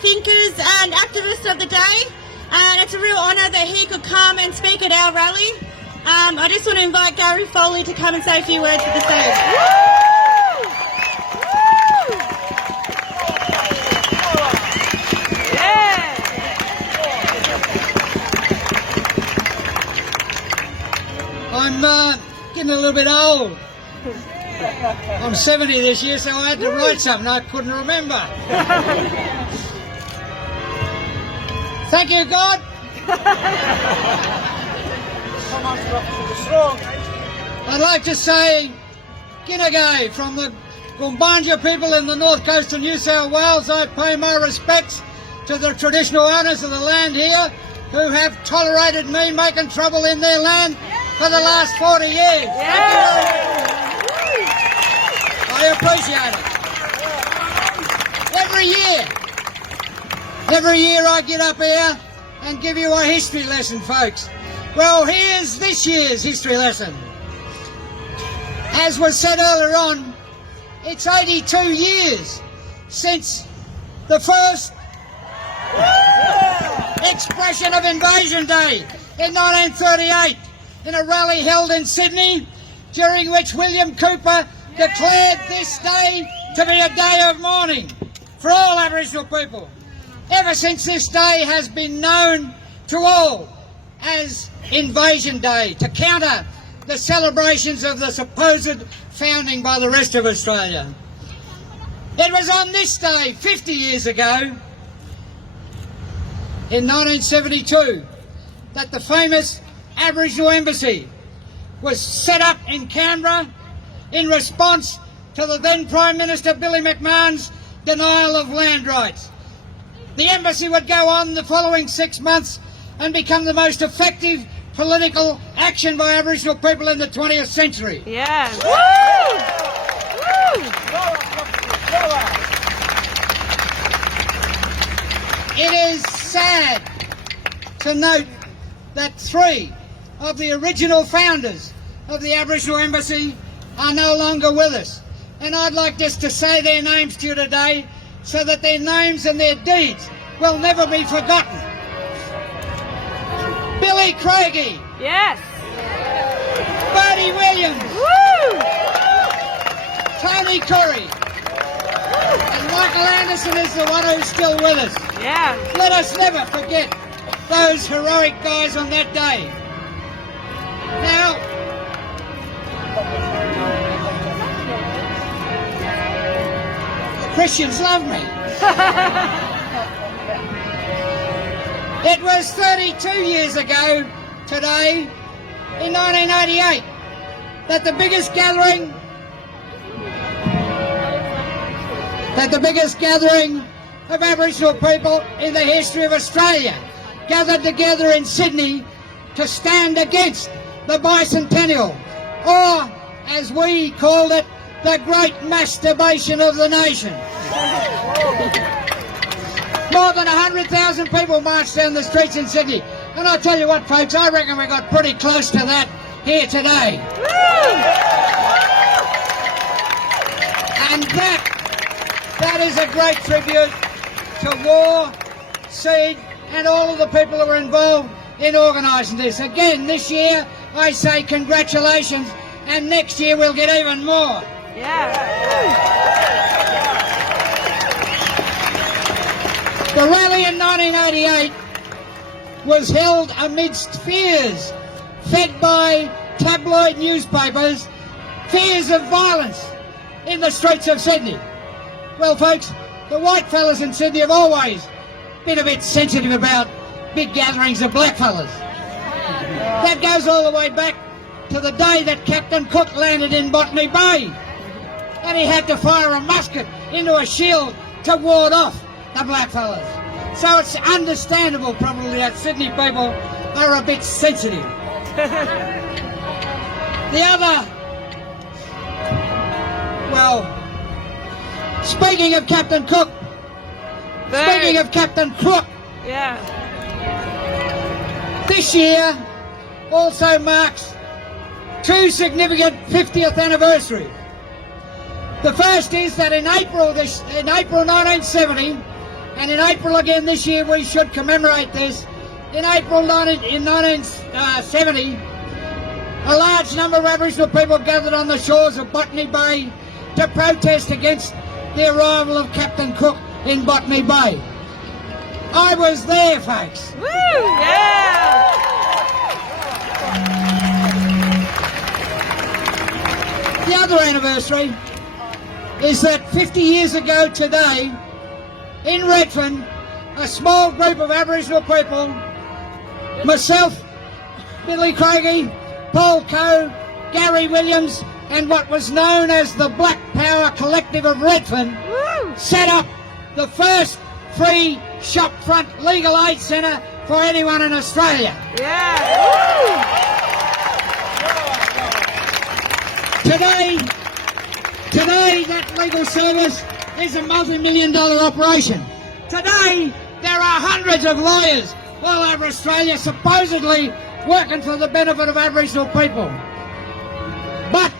thinkers and activists of the day, and it's a real honour that he could come and speak at our rally. I just want to invite Gary Foley to come and say a few words at the stage. I'm getting a little bit old. I'm 70 this year, so I had to write something I couldn't remember. Thank you, God. I'd like to say, Ginnegay, from the Gumbaynggirr people in the north coast of New South Wales. I pay my respects to the traditional owners of the land here who have tolerated me making trouble in their land for the last 40 years. I appreciate it. Every year I get up here and give you a history lesson, folks. Well, here's this year's history lesson. As was said earlier on, it's 82 years since the first expression of Invasion Day in 1938 in a rally held in Sydney, during which William Cooper declared this day to be a day of mourning for all Aboriginal people. Ever since, this day has been known to all as Invasion Day, to counter the celebrations of the supposed founding by the rest of Australia. It was on this day, 50 years ago, in 1972, that the famous Aboriginal Embassy was set up in Canberra in response to the then Prime Minister Billy McMahon's denial of land rights. The embassy would go on the following 6 months and become the most effective political action by Aboriginal people in the 20th century. Yeah. Woo! Woo! It is sad to note that 3 of the original founders of the Aboriginal Embassy are no longer with us. And I'd like just to say their names to you today so that their names and their deeds will never be forgotten. Billy Craigie. Yes. Bertie Williams. Woo! Tony Curry. And Michael Anderson is the one who's still with us. Yeah. Let us never forget those heroic guys on that day. Now, the Christians love me. It was 32 years ago today, in 1988, that the biggest gathering of Aboriginal people in the history of Australia gathered together in Sydney to stand against the bicentennial, or as we called it, the great masturbation of the nation. More than 100,000 people marched down the streets in Sydney. And I tell you what, folks, I reckon we got pretty close to that here today. And that is a great tribute to War, Seed, and all of the people who were involved in organising this. Again, this year, I say congratulations, and next year we'll get even more. Yeah. The rally in 1988 was held amidst fears fed by tabloid newspapers, fears of violence in the streets of Sydney. Well, folks, the white fellas in Sydney have always been a bit sensitive about big gatherings of black fellas. That goes all the way back to the day that Captain Cook landed in Botany Bay, and he had to fire a musket into a shield to ward off the black fellas. So it's understandable probably that Sydney people are a bit sensitive. The other, well, speaking of Captain Cook, speaking of Captain Crook, Yeah. this year also marks 2 significant 50th anniversaries. The first is that in April 1970, And in April again this year we should commemorate this. In April in 1970, a large number of Aboriginal people gathered on the shores of Botany Bay to protest against the arrival of Captain Cook in Botany Bay. I was there, folks. Woo! Yeah! The other anniversary is that 50 years ago today, in Redfern, a small group of Aboriginal people, myself, Billy Craigie, Paul Coe, Gary Williams, and what was known as the Black Power Collective of Redfern, Woo! set up the first free shopfront legal aid centre for anyone in Australia. Yeah! Today that legal service is a multi-million-dollar operation. Today there are hundreds of lawyers all over Australia supposedly working for the benefit of Aboriginal people. But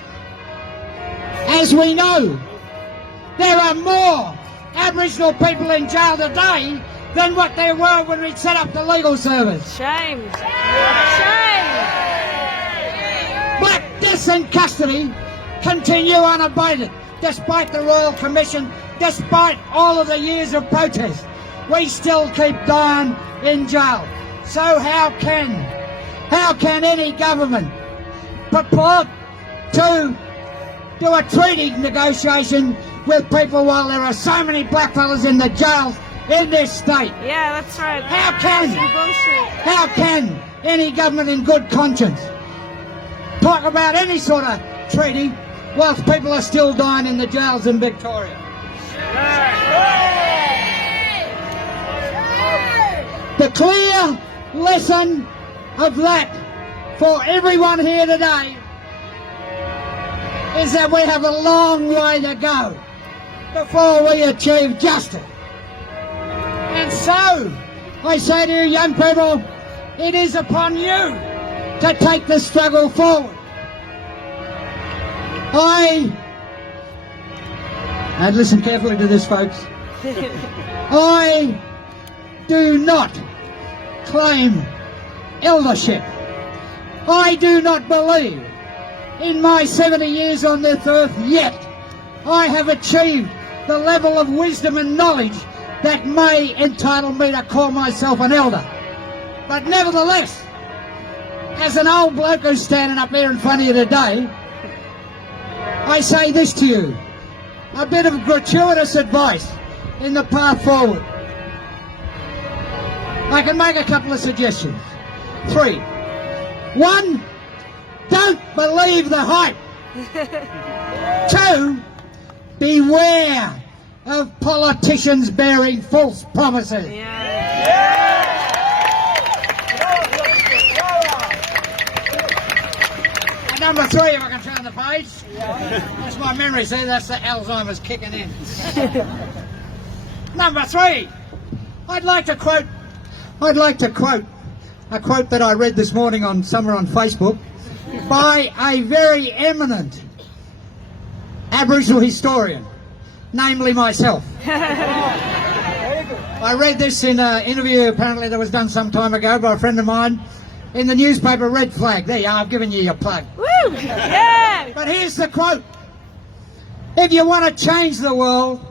as we know, there are more Aboriginal people in jail today than what there were when we set up the legal service. Shame! Shame! Black deaths in custody continue unabated, despite the Royal Commission, despite all of the years of protest. We still keep dying in jail. So how can any government purport to do a treaty negotiation with people while there are so many blackfellas in the jails in this state? Yeah, that's right. How can any government in good conscience talk about any sort of treaty whilst people are still dying in the jails in Victoria? The clear lesson of that for everyone here today is that we have a long way to go before we achieve justice. And so, I say to you young people, it is upon you to take the struggle forward. And listen carefully to this, folks. I do not claim eldership. I do not believe in my 70 years on this earth yet I have achieved the level of wisdom and knowledge that may entitle me to call myself an elder. But nevertheless, as an old bloke who's standing up here in front of you today, I say this to you, a bit of gratuitous advice in the path forward. I can make a couple of suggestions. 3. 1, don't believe the hype. 2, beware of politicians bearing false promises. And number 3, if I can turn the page. That's my memory, see, that's the Alzheimer's kicking in. Number 3, I'd like to quote a quote that I read this morning somewhere on Facebook by a very eminent Aboriginal historian, namely myself. I read this in an interview apparently that was done some time ago by a friend of mine in the newspaper Red Flag. There you are, I've given you your plug. Woo! Yeah! But here's the quote. If you want to change the world,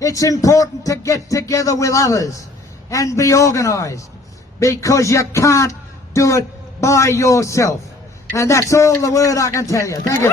it's important to get together with others and be organised, because you can't do it by yourself. And that's all the word I can tell you. Thank you.